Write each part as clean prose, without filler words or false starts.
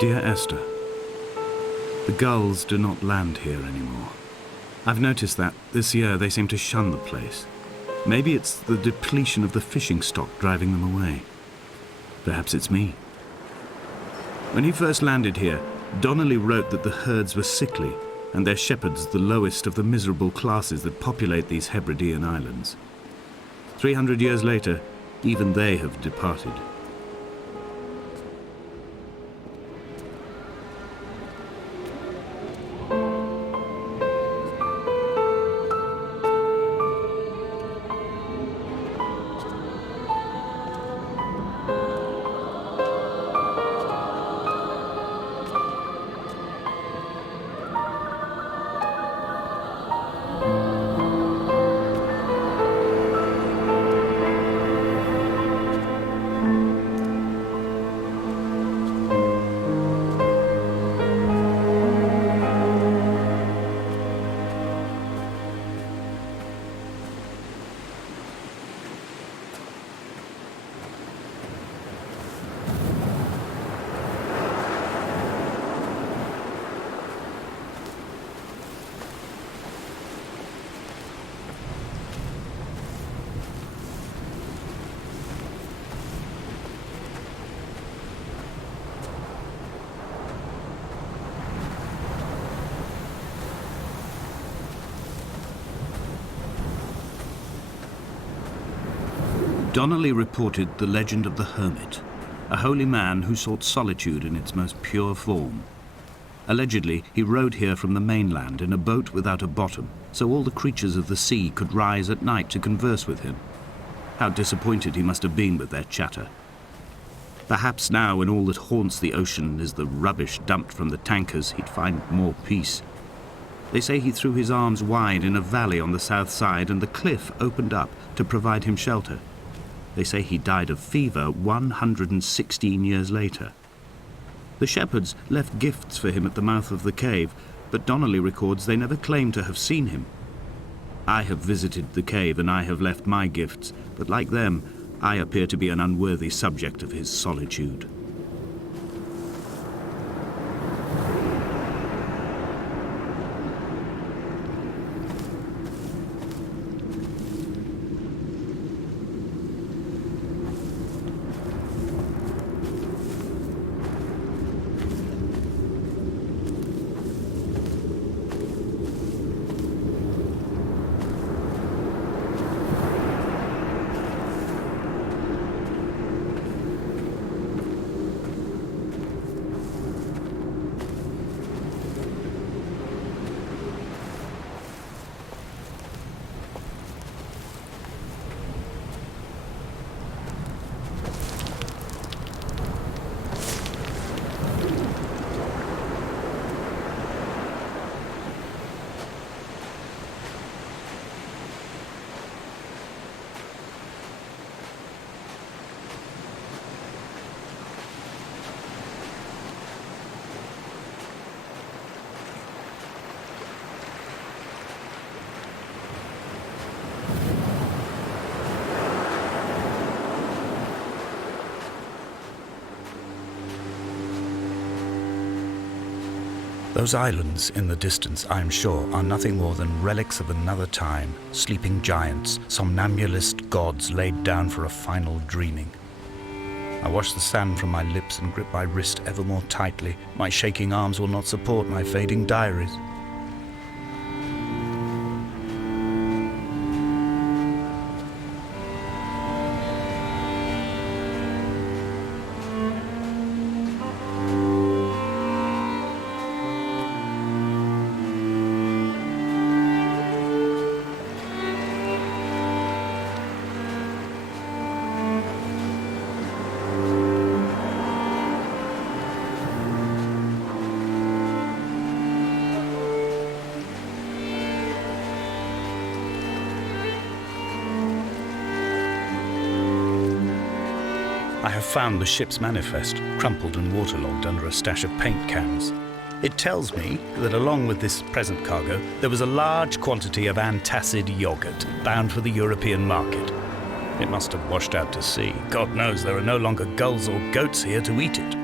Dear Esther, the gulls do not land here anymore. I've noticed that this year they seem to shun the place. Maybe it's the depletion of the fishing stock driving them away. Perhaps it's me. When he first landed here, Donnelly wrote that the herds were sickly and their shepherds the lowest of the miserable classes that populate these Hebridean islands. 300 years later, even they have departed. Donnelly reported the legend of the hermit, a holy man who sought solitude in its most pure form. Allegedly, he rode here from the mainland in a boat without a bottom, so all the creatures of the sea could rise at night to converse with him. How disappointed he must have been with their chatter. Perhaps now, when all that haunts the ocean is the rubbish dumped from the tankers, he'd find more peace. They say he threw his arms wide in a valley on the south side, and the cliff opened up to provide him shelter. They say he died of fever 116 years later. The shepherds left gifts for him at the mouth of the cave, but Donnelly records they never claimed to have seen him. I have visited the cave and I have left my gifts, but like them, I appear to be an unworthy subject of his solitude. Those islands in the distance, I am sure, are nothing more than relics of another time, sleeping giants, somnambulist gods laid down for a final dreaming. I wash the sand from my lips and grip my wrist ever more tightly. My shaking arms will not support my fading diaries. I have found the ship's manifest, crumpled and waterlogged under a stash of paint cans. It tells me that along with this present cargo, there was a large quantity of antacid yogurt bound for the European market. It must have washed out to sea. God knows there are no longer gulls or goats here to eat it.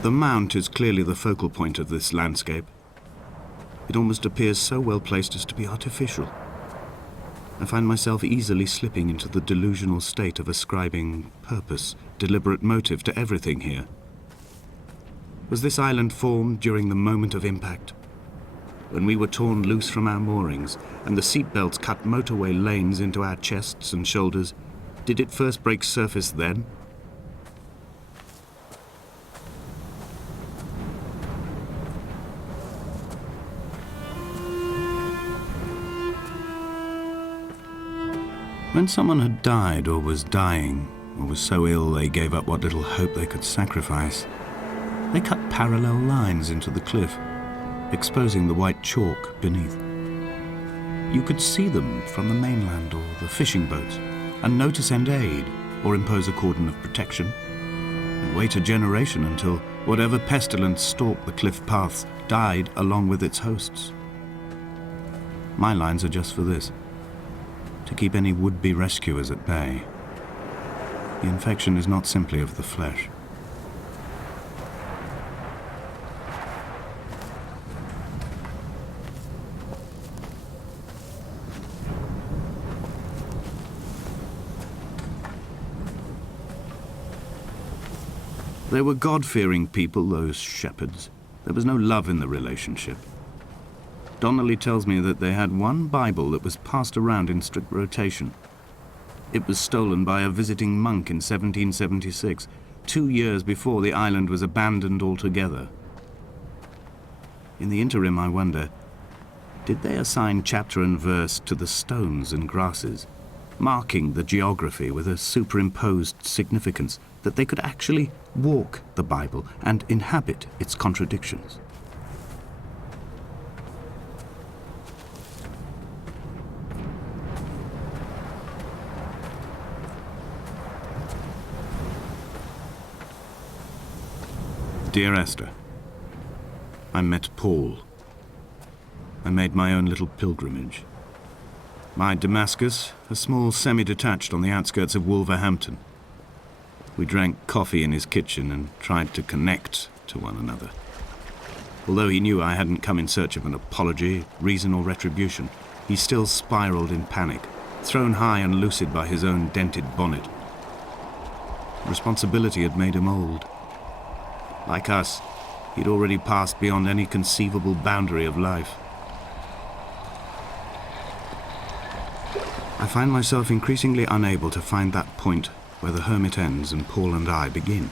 The mount is clearly the focal point of this landscape. It almost appears so well placed as to be artificial. I find myself easily slipping into the delusional state of ascribing purpose, deliberate motive to everything here. Was this island formed during the moment of impact? When we were torn loose from our moorings and the seatbelts cut motorway lanes into our chests and shoulders, did it first break surface then? When someone had died or was dying, or was so ill they gave up what little hope they could sacrifice, they cut parallel lines into the cliff, exposing the white chalk beneath. You could see them from the mainland or the fishing boats, and know to send aid or impose a cordon of protection, and wait a generation until whatever pestilence stalked the cliff paths died along with its hosts. My lines are just for this: to keep any would-be rescuers at bay. The infection is not simply of the flesh. They were God-fearing people, those shepherds. There was no love in the relationship. Donnelly tells me that they had one Bible that was passed around in strict rotation. It was stolen by a visiting monk in 1776, 2 years before the island was abandoned altogether. In the interim, I wonder, did they assign chapter and verse to the stones and grasses, marking the geography with a superimposed significance that they could actually walk the Bible and inhabit its contradictions? Dear Esther, I met Paul. I made my own little pilgrimage. My Damascus, a small semi-detached on the outskirts of Wolverhampton. We drank coffee in his kitchen and tried to connect to one another. Although he knew I hadn't come in search of an apology, reason or retribution, he still spiraled in panic, thrown high and lucid by his own dented bonnet. Responsibility had made him old. Like us, he'd already passed beyond any conceivable boundary of life. I find myself increasingly unable to find that point where the hermit ends and Paul and I begin.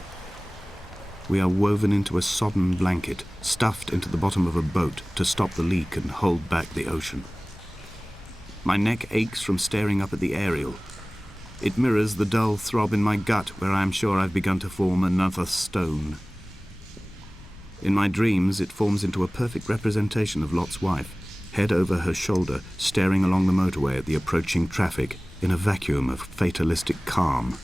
We are woven into a sodden blanket, stuffed into the bottom of a boat to stop the leak and hold back the ocean. My neck aches from staring up at the aerial. It mirrors the dull throb in my gut where I am sure I've begun to form another stone. In my dreams, it forms into a perfect representation of Lot's wife, head over her shoulder, staring along the motorway at the approaching traffic in a vacuum of fatalistic calm.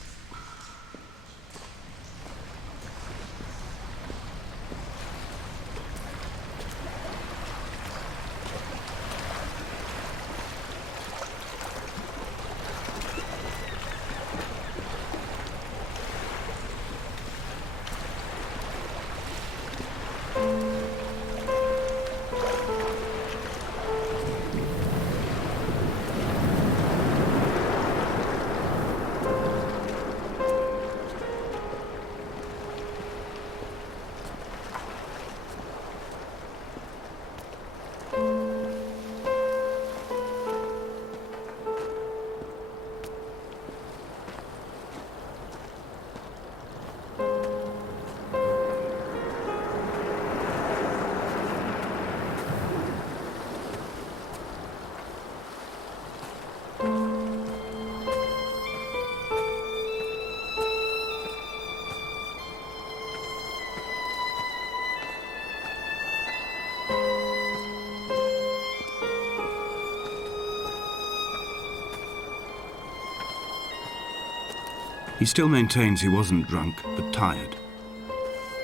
He still maintains he wasn't drunk, but tired.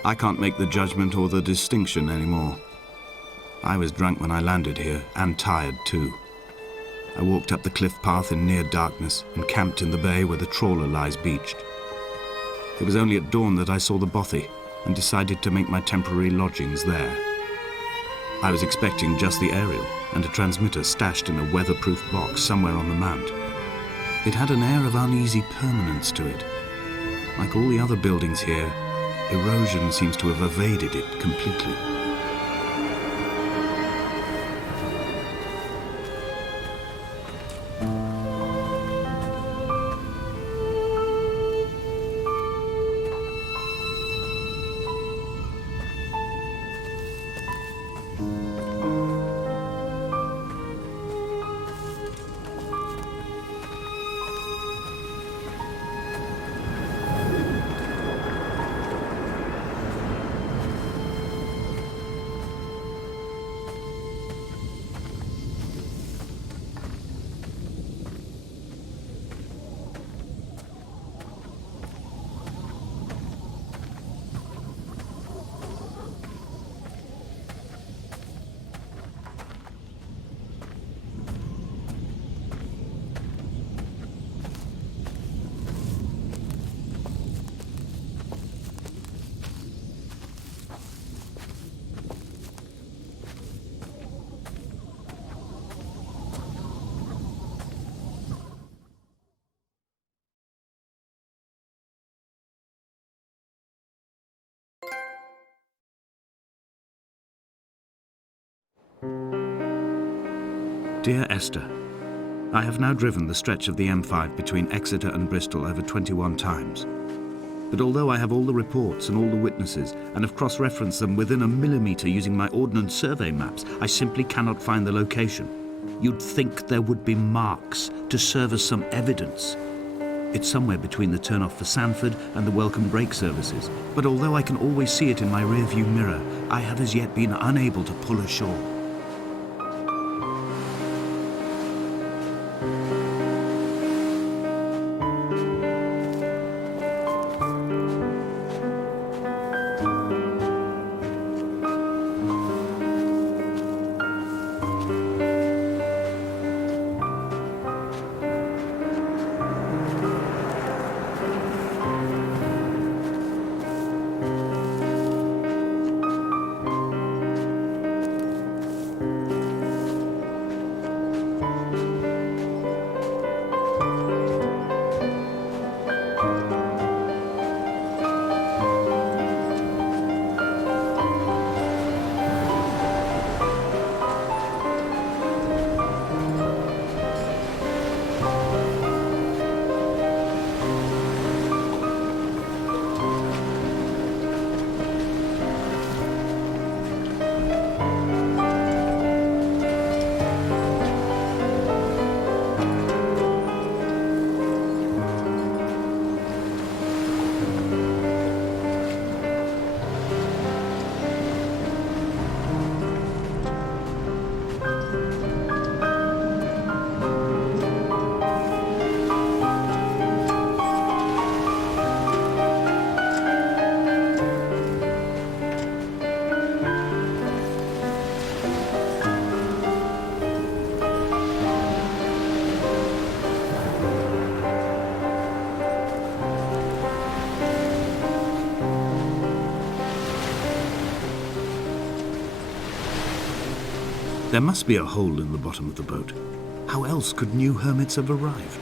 I can't make the judgment or the distinction anymore. I was drunk when I landed here, and tired too. I walked up the cliff path in near darkness and camped in the bay where the trawler lies beached. It was only at dawn that I saw the bothy and decided to make my temporary lodgings there. I was expecting just the aerial and a transmitter stashed in a weatherproof box somewhere on the mount. It had an air of uneasy permanence to it. Like all the other buildings here, erosion seems to have evaded it completely. Dear Esther, I have now driven the stretch of the M5 between Exeter and Bristol over 21 times. But although I have all the reports and all the witnesses and have cross-referenced them within a millimetre using my Ordnance Survey maps, I simply cannot find the location. You'd think there would be marks to serve as some evidence. It's somewhere between the turn-off for Sanford and the welcome brake services. But although I can always see it in my rear-view mirror, I have as yet been unable to pull ashore. There must be a hole in the bottom of the boat. How else could new hermits have arrived?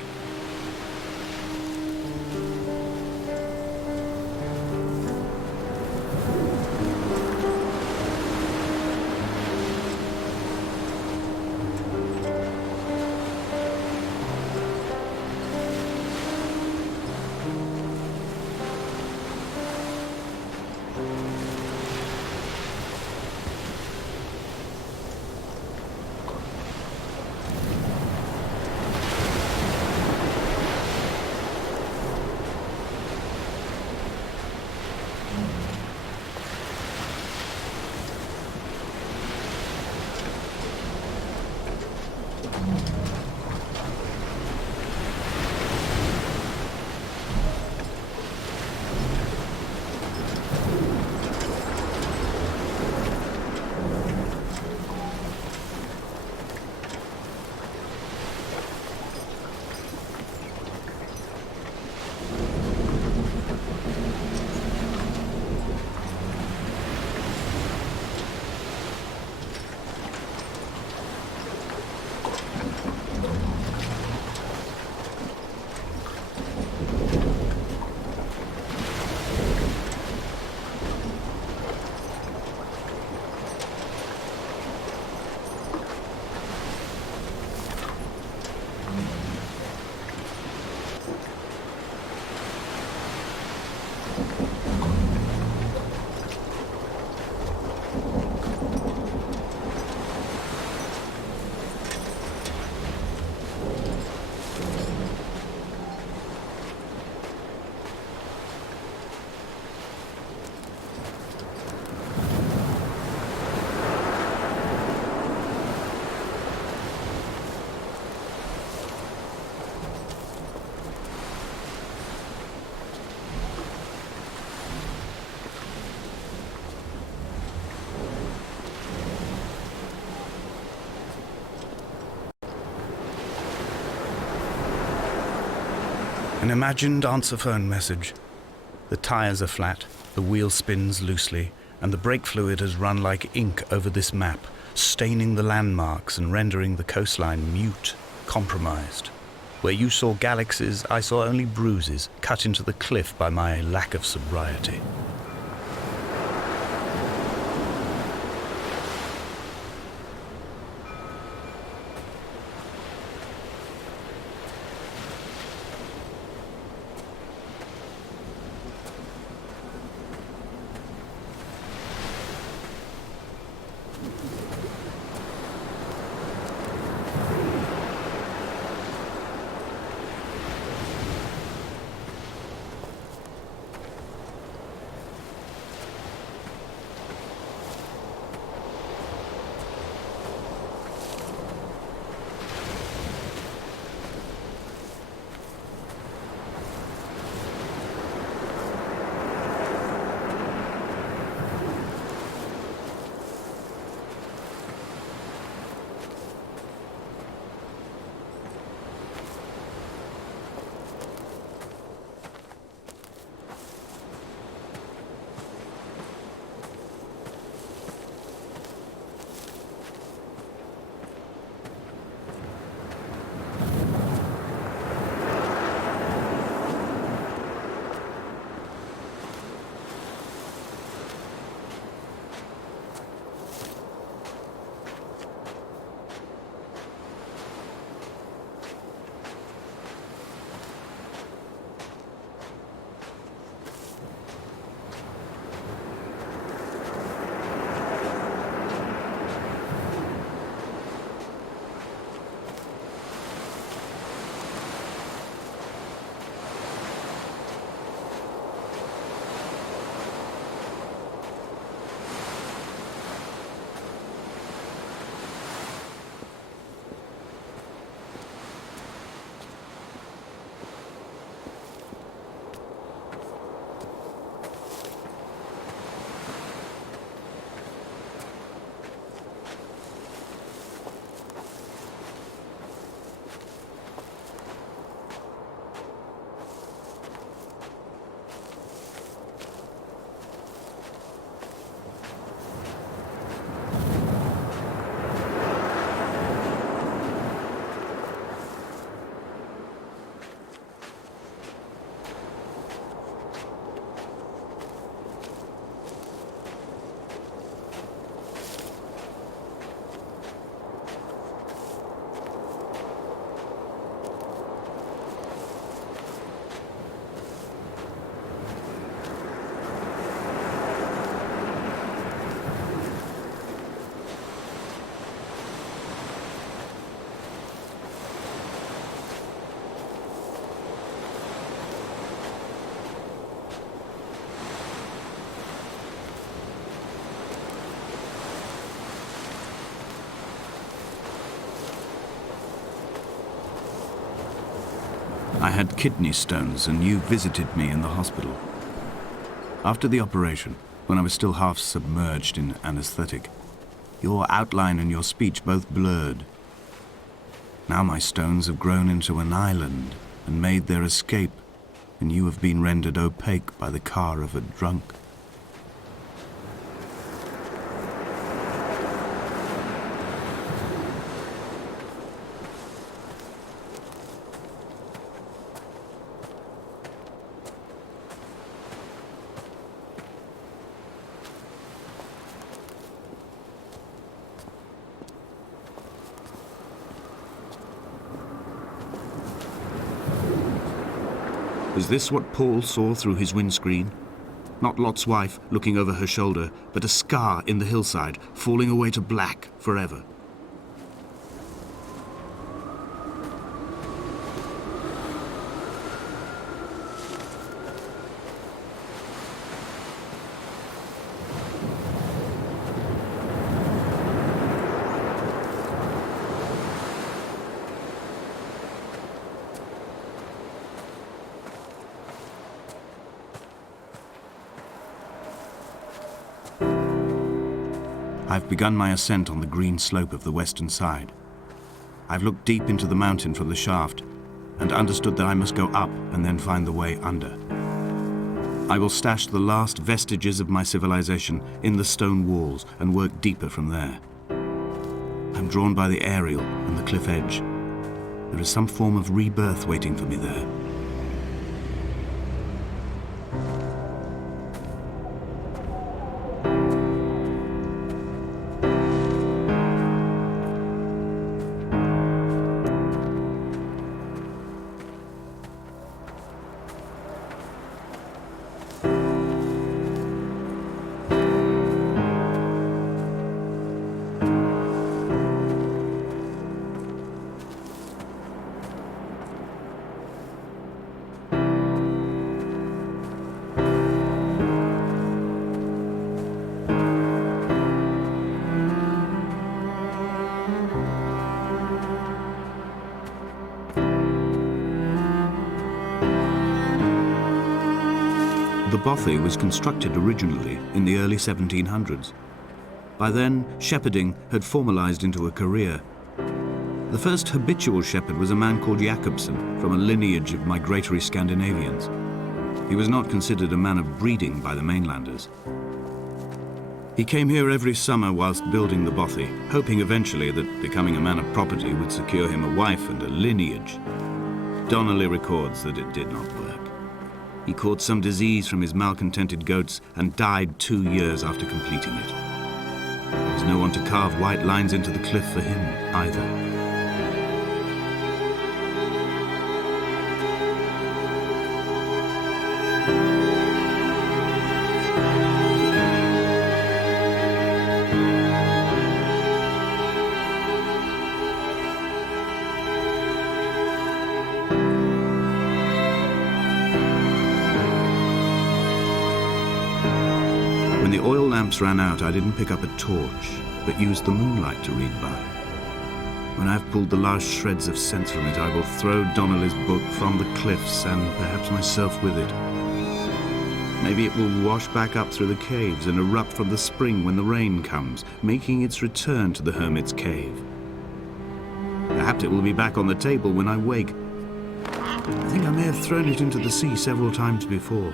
An imagined answer phone message. The tires are flat, the wheel spins loosely, and the brake fluid has run like ink over this map, staining the landmarks and rendering the coastline mute, compromised. Where you saw galaxies, I saw only bruises cut into the cliff by my lack of sobriety. I had kidney stones, and you visited me in the hospital. After the operation, when I was still half submerged in anesthetic, your outline and your speech both blurred. Now my stones have grown into an island and made their escape, and you have been rendered opaque by the car of a drunk. Was this what Paul saw through his windscreen? Not Lot's wife looking over her shoulder, but a scar in the hillside, falling away to black forever. I've begun my ascent on the green slope of the western side. I've looked deep into the mountain from the shaft and understood that I must go up and then find the way under. I will stash the last vestiges of my civilization in the stone walls and work deeper from there. I'm drawn by the aerial and the cliff edge. There is some form of rebirth waiting for me there. The bothy was constructed originally in the early 1700s. By then, shepherding had formalized into a career. The first habitual shepherd was a man called Jakobsen, from a lineage of migratory Scandinavians. He was not considered a man of breeding by the mainlanders. He came here every summer whilst building the bothy, hoping eventually that becoming a man of property would secure him a wife and a lineage. Donnelly records that it did not work. He caught some disease from his malcontented goats and died 2 years after completing it. There was no one to carve white lines into the cliff for him either. When the oil lamps ran out, I didn't pick up a torch, but used the moonlight to read by. When I've pulled the last shreds of sense from it, I will throw Donnelly's book from the cliffs and perhaps myself with it. Maybe it will wash back up through the caves and erupt from the spring when the rain comes, making its return to the hermit's cave. Perhaps it will be back on the table when I wake. I think I may have thrown it into the sea several times before.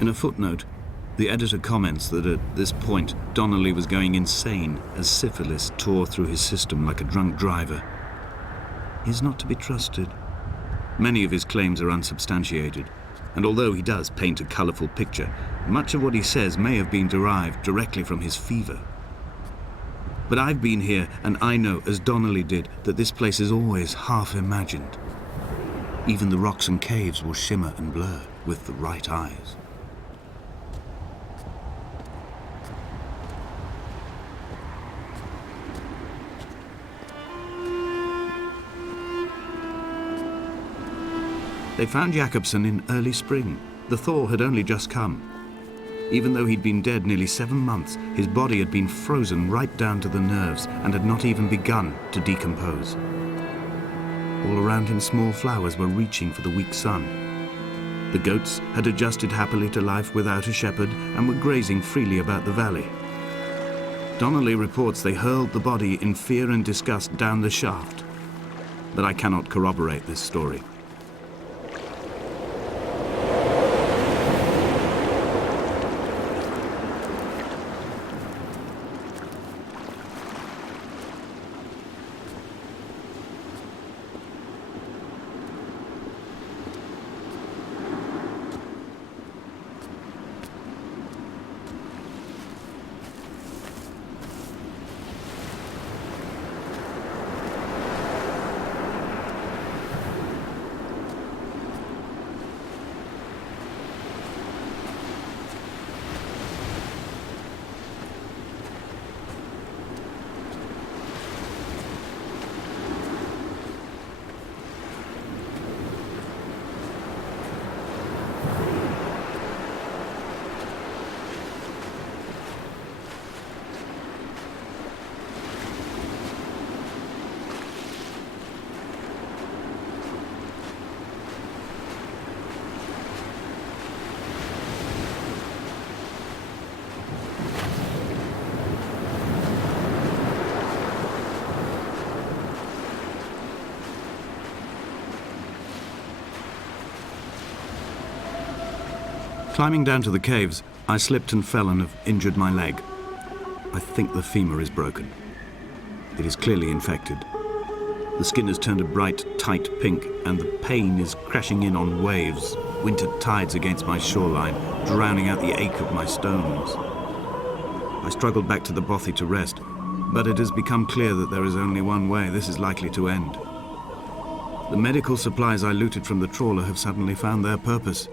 In a footnote, the editor comments that at this point Donnelly was going insane as syphilis tore through his system like a drunk driver. He's not to be trusted. Many of his claims are unsubstantiated, and although he does paint a colourful picture, much of what he says may have been derived directly from his fever. But I've been here, and I know, as Donnelly did, that this place is always half imagined. Even the rocks and caves will shimmer and blur with the right eyes. They found Jakobsen in early spring. The thaw had only just come. Even though he'd been dead nearly 7 months, his body had been frozen right down to the nerves and had not even begun to decompose. All around him, small flowers were reaching for the weak sun. The goats had adjusted happily to life without a shepherd and were grazing freely about the valley. Donnelly reports they hurled the body in fear and disgust down the shaft, but I cannot corroborate this story. Climbing down to the caves, I slipped and fell and have injured my leg. I think the femur is broken. It is clearly infected. The skin has turned a bright, tight pink, and the pain is crashing in on waves, winter tides against my shoreline, drowning out the ache of my stones. I struggled back to the bothy to rest, but it has become clear that there is only one way this is likely to end. The medical supplies I looted from the trawler have suddenly found their purpose.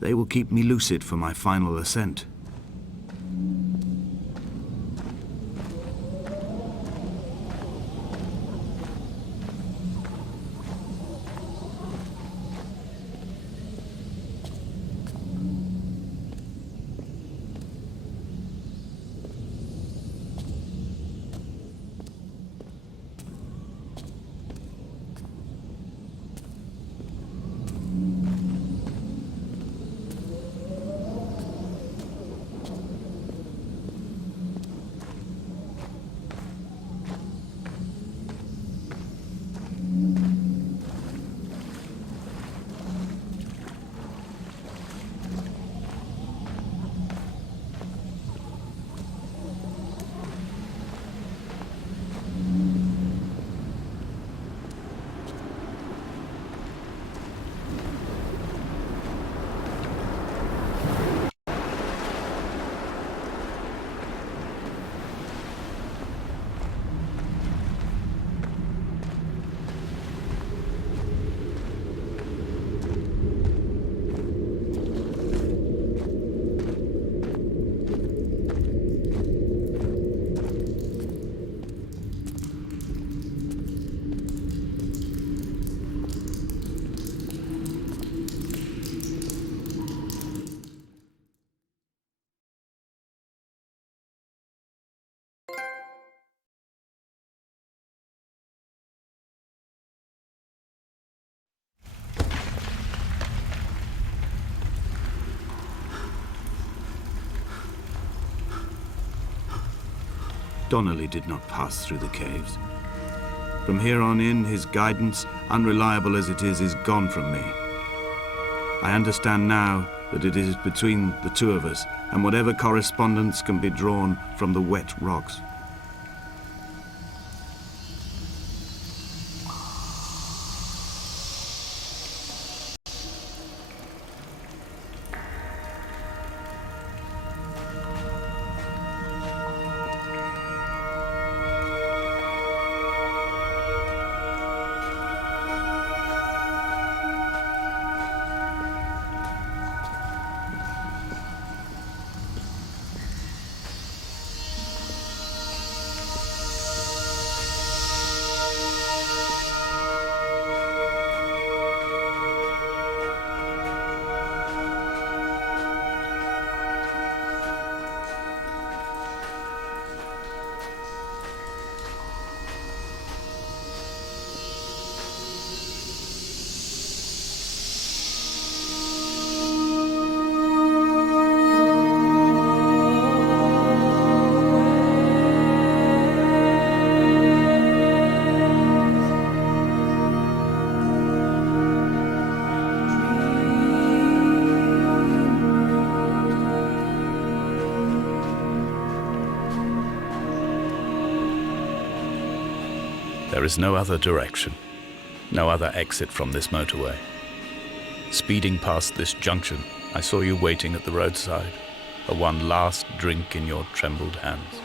They will keep me lucid for my final ascent. Donnelly did not pass through the caves. From here on in, his guidance, unreliable as it is gone from me. I understand now that it is between the two of us and whatever correspondence can be drawn from the wet rocks. There is no other direction, no other exit from this motorway. Speeding past this junction, I saw you waiting at the roadside, a one last drink in your trembled hands.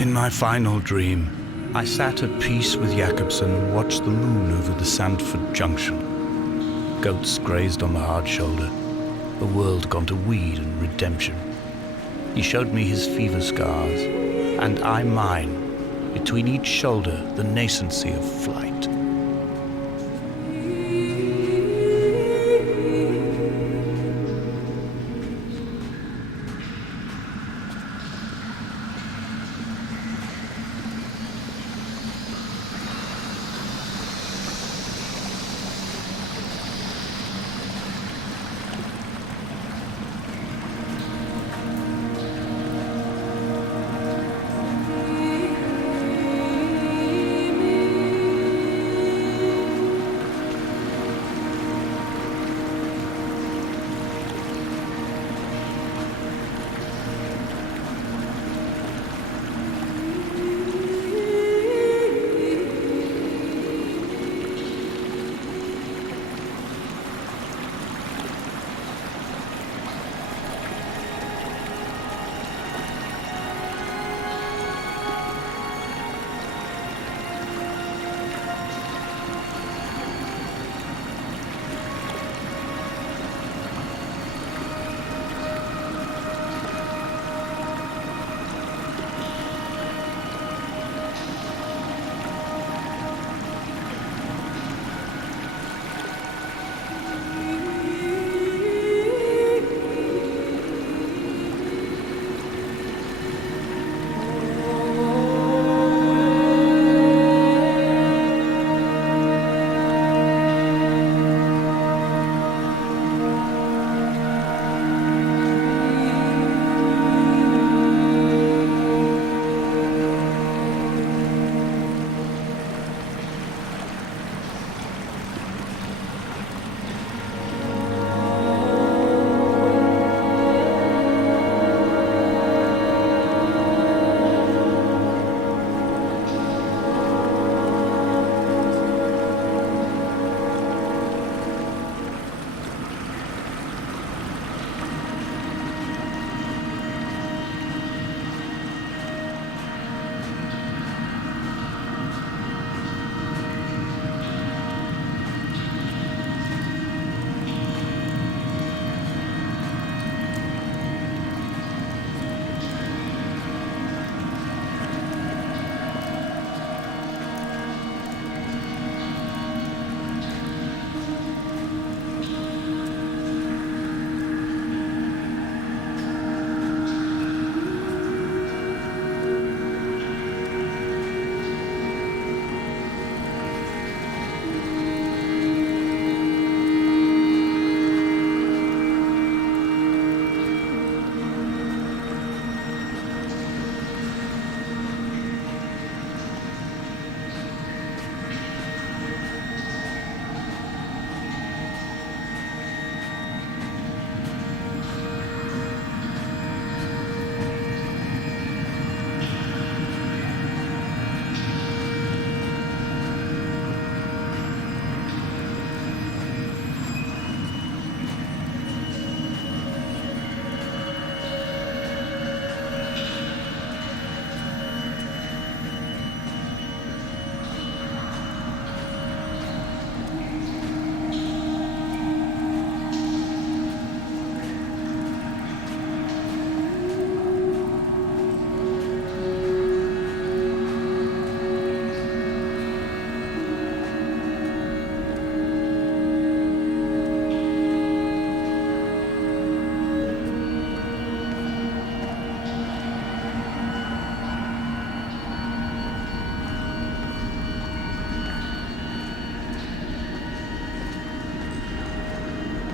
In my final dream, I sat at peace with Jakobsen and watched the moon over the Sandford Junction. Goats grazed on the hard shoulder, a world gone to weed and redemption. He showed me his fever scars, and I mine, between each shoulder the nascency of flight.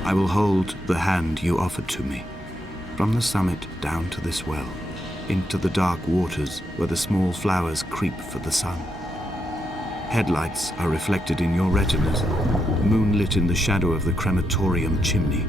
I will hold the hand you offered to me, from the summit down to this well, into the dark waters where the small flowers creep for the sun. Headlights are reflected in your retinas, moonlit in the shadow of the crematorium chimney.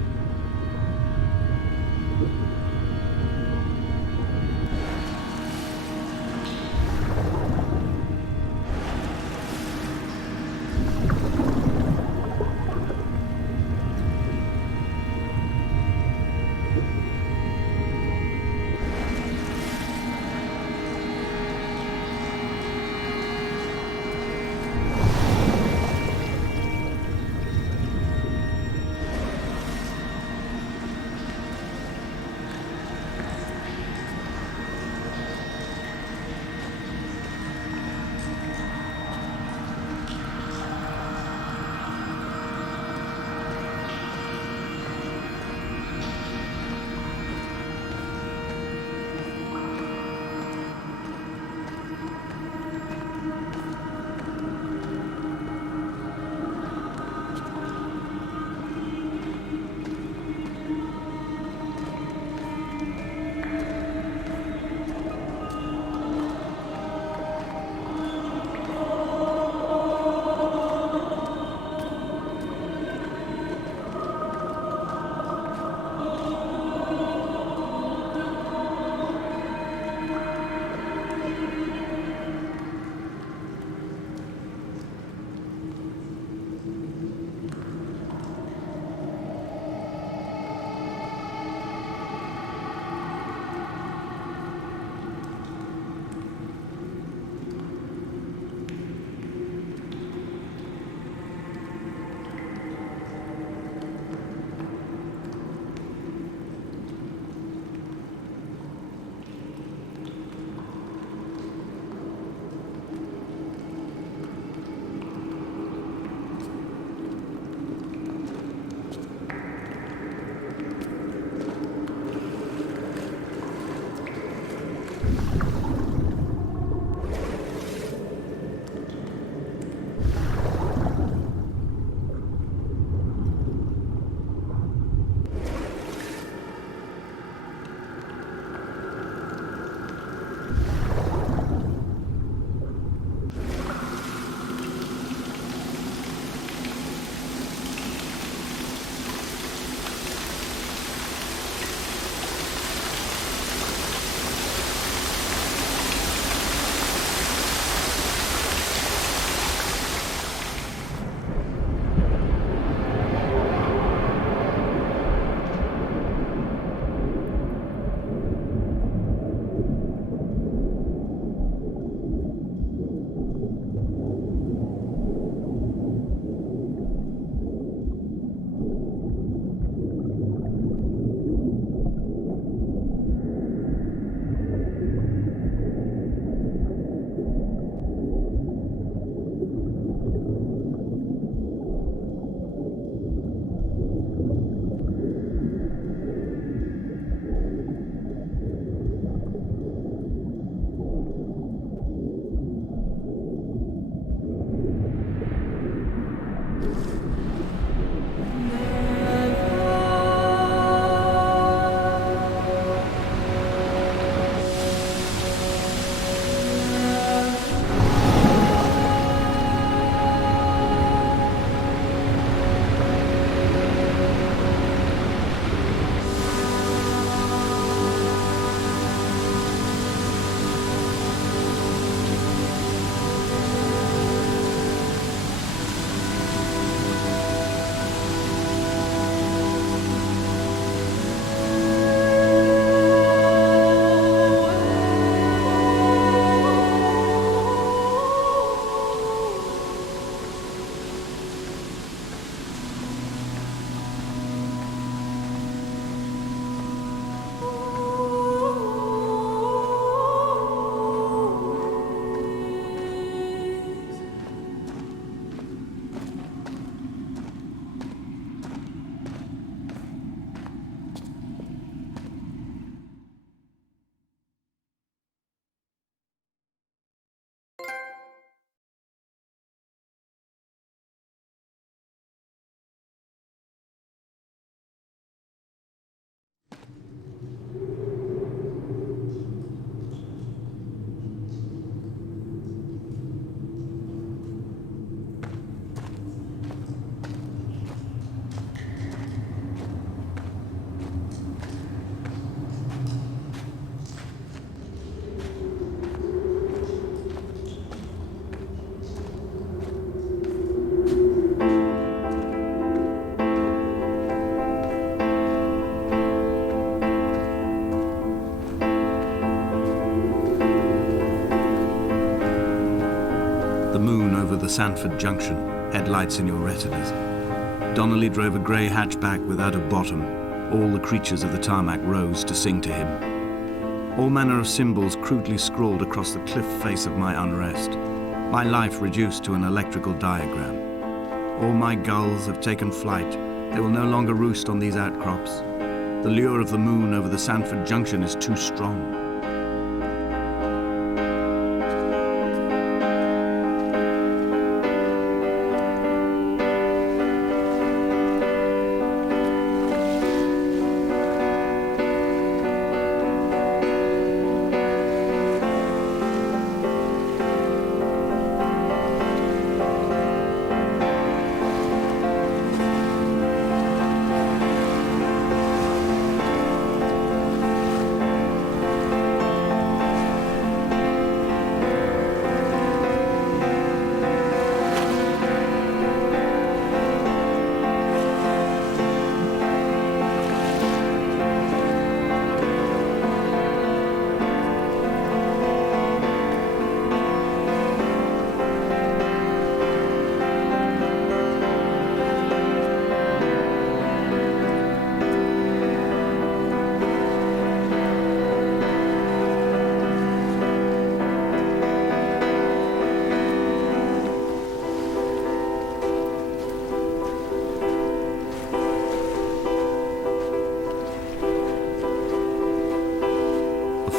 The moon over the Sanford Junction, headlights in your retinas. Donnelly drove a grey hatchback without a bottom. All the creatures of the tarmac rose to sing to him. All manner of symbols crudely scrawled across the cliff face of my unrest. My life reduced to an electrical diagram. All my gulls have taken flight. They will no longer roost on these outcrops. The lure of the moon over the Sanford Junction is too strong.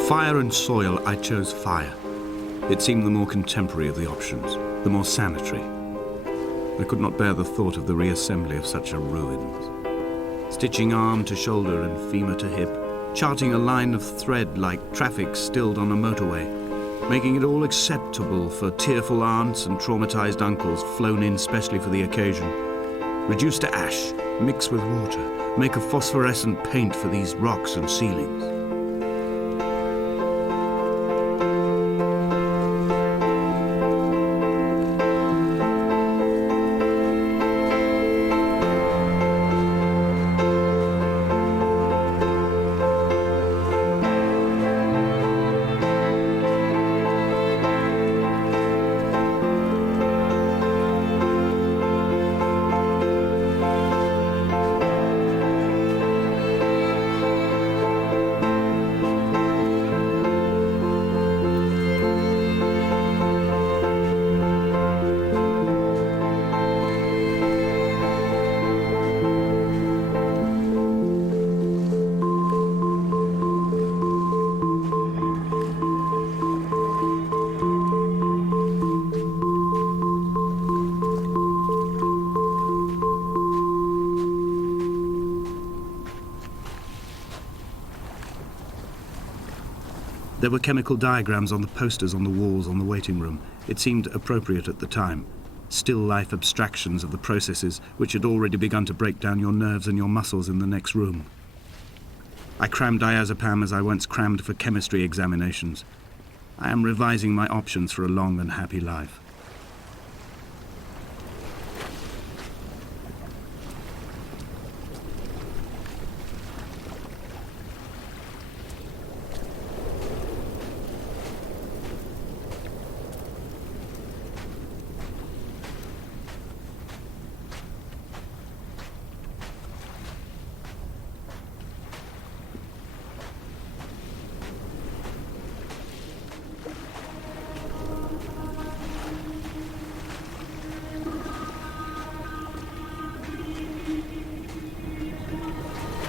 Fire and soil, I chose fire. It seemed the more contemporary of the options, the more sanitary. I could not bear the thought of the reassembly of such a ruins. Stitching arm to shoulder and femur to hip, charting a line of thread like traffic stilled on a motorway, making it all acceptable for tearful aunts and traumatized uncles flown in specially for the occasion. Reduce to ash, mix with water, make a phosphorescent paint for these rocks and ceilings. There were chemical diagrams on the posters on the walls on the waiting room. It seemed appropriate at the time. Still life abstractions of the processes which had already begun to break down your nerves and your muscles in the next room. I crammed diazepam as I once crammed for chemistry examinations. I am revising my options for a long and happy life.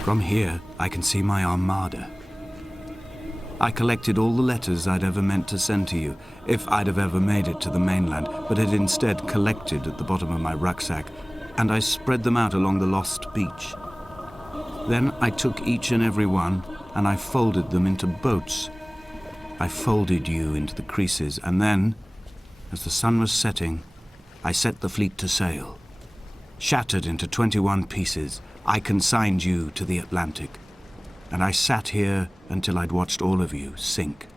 From here, I can see my armada. I collected all the letters I'd ever meant to send to you, if I'd have ever made it to the mainland, but had instead collected at the bottom of my rucksack, and I spread them out along the lost beach. Then I took each and every one, and I folded them into boats. I folded you into the creases, and then, as the sun was setting, I set the fleet to sail. Shattered into 21 pieces, I consigned you to the Atlantic, and I sat here until I'd watched all of you sink.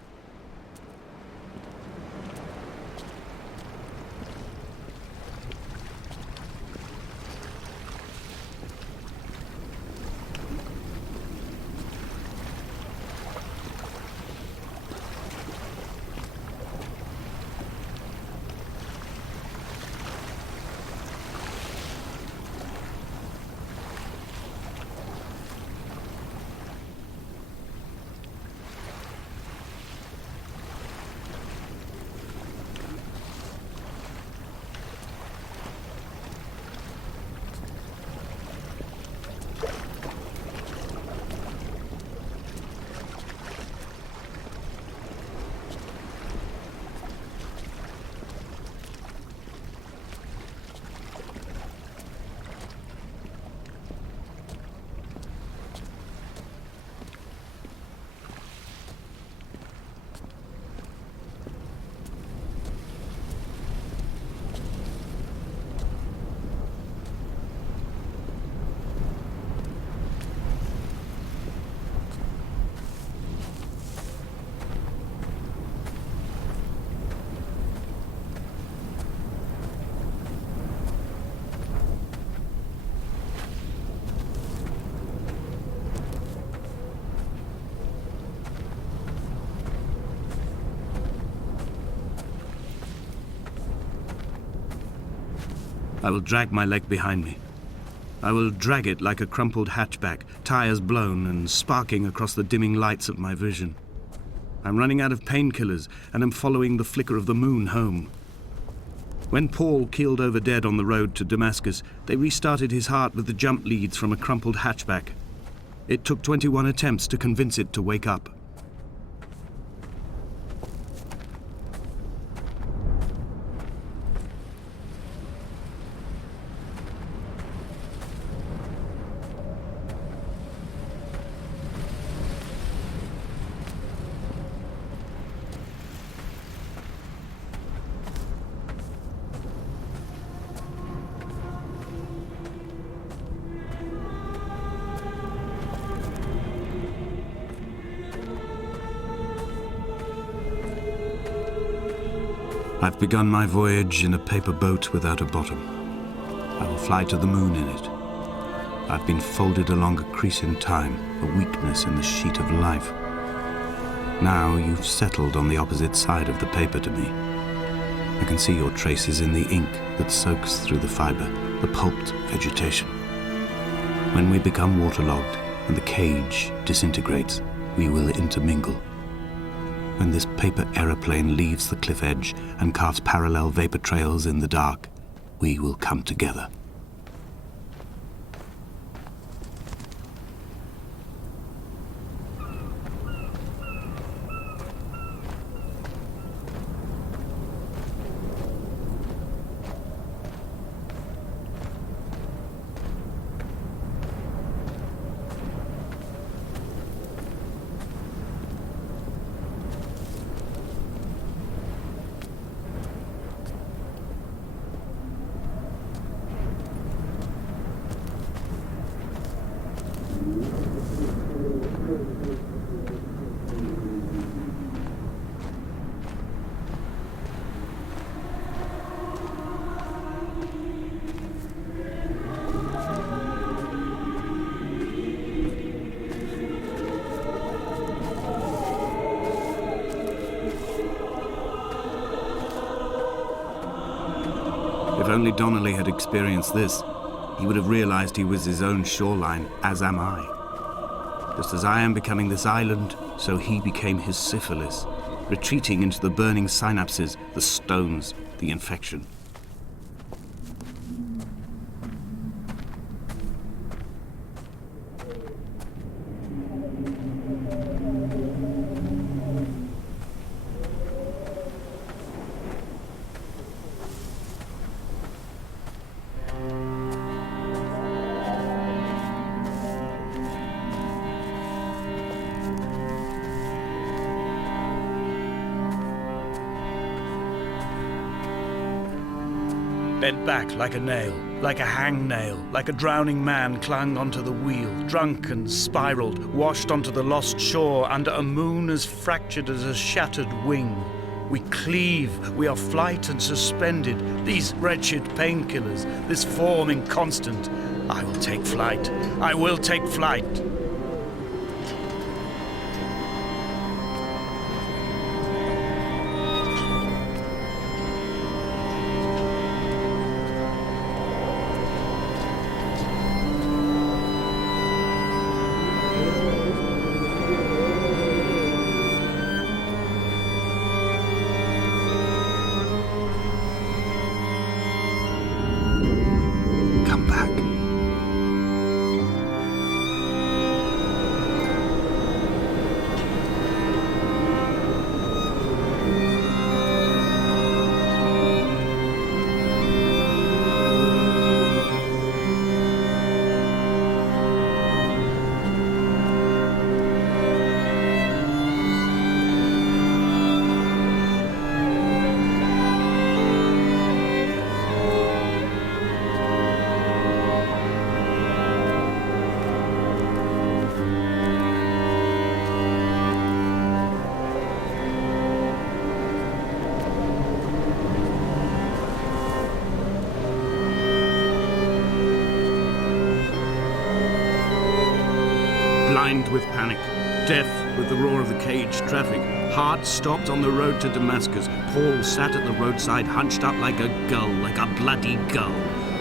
I will drag my leg behind me. I will drag it like a crumpled hatchback, tires blown and sparking across the dimming lights of my vision. I'm running out of painkillers and am following the flicker of the moon home. When Paul keeled over dead on the road to Damascus, they restarted his heart with the jump leads from a crumpled hatchback. It took 21 attempts to convince it to wake up. I've begun my voyage in a paper boat without a bottom. I will fly to the moon in it. I've been folded along a crease in time, a weakness in the sheet of life. Now you've settled on the opposite side of the paper to me. I can see your traces in the ink that soaks through the fiber, the pulped vegetation. When we become waterlogged and the cage disintegrates, we will intermingle. When this paper aeroplane leaves the cliff edge and carves parallel vapor trails in the dark, we will come together. If only Donnelly had experienced this, he would have realized he was his own shoreline, as am I. Just as I am becoming this island, so he became his syphilis, retreating into the burning synapses, the stones, the infection. Bent back like a nail, like a hangnail, like a drowning man clung onto the wheel, drunk and spiraled, washed onto the lost shore under a moon as fractured as a shattered wing. We cleave, we are flight and suspended, these wretched painkillers, this form inconstant. I will take flight, I will take flight. Come back. Blind with panic, deaf with the roar of the cage traffic, heart stopped on the road to Damascus, Paul sat at the roadside hunched up like a gull, like a bloody gull.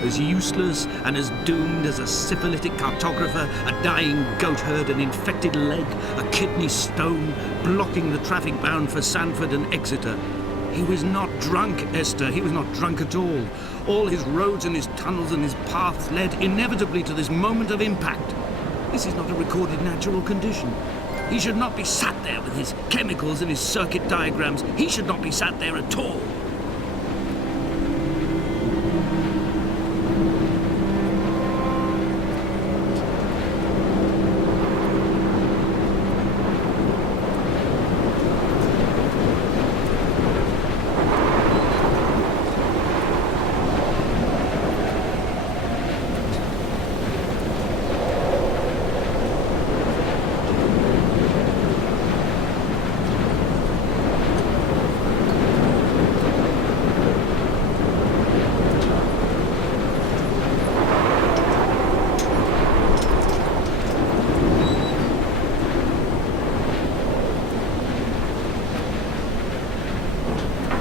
as useless and as doomed as a syphilitic cartographer, a dying goatherd, an infected leg, a kidney stone, blocking the traffic bound for Sanford and Exeter. He was not drunk, Esther. He was not drunk at all. All his roads and his tunnels and his paths led inevitably to this moment of impact. This is not a recorded natural condition. He should not be sat there with his chemicals and his circuit diagrams. He should not be sat there at all.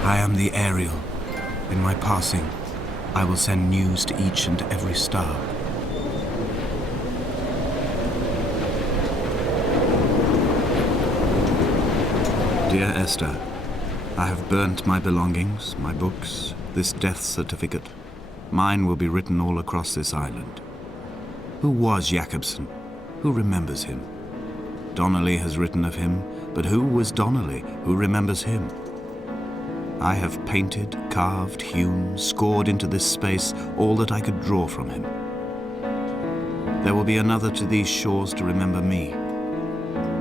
I am the Ariel. In my passing, I will send news to each and every star. Dear Esther, I have burnt my belongings, my books, this death certificate. Mine will be written all across this island. Who was Jakobsen? Who remembers him? Donnelly has written of him, but who was Donnelly? Who remembers him? I have painted, carved, hewn, scored into this space all that I could draw from him. There will be another to these shores to remember me.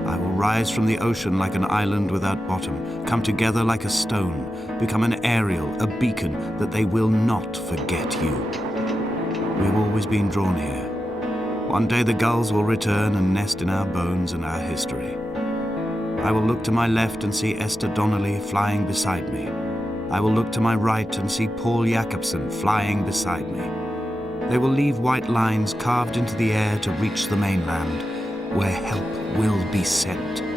I will rise from the ocean like an island without bottom, come together like a stone, become an Ariel, a beacon that they will not forget you. We have always been drawn here. One day the gulls will return and nest in our bones and our history. I will look to my left and see Esther Donnelly flying beside me. I will look to my right and see Paul Jakobsen flying beside me. They will leave white lines carved into the air to reach the mainland, where help will be sent.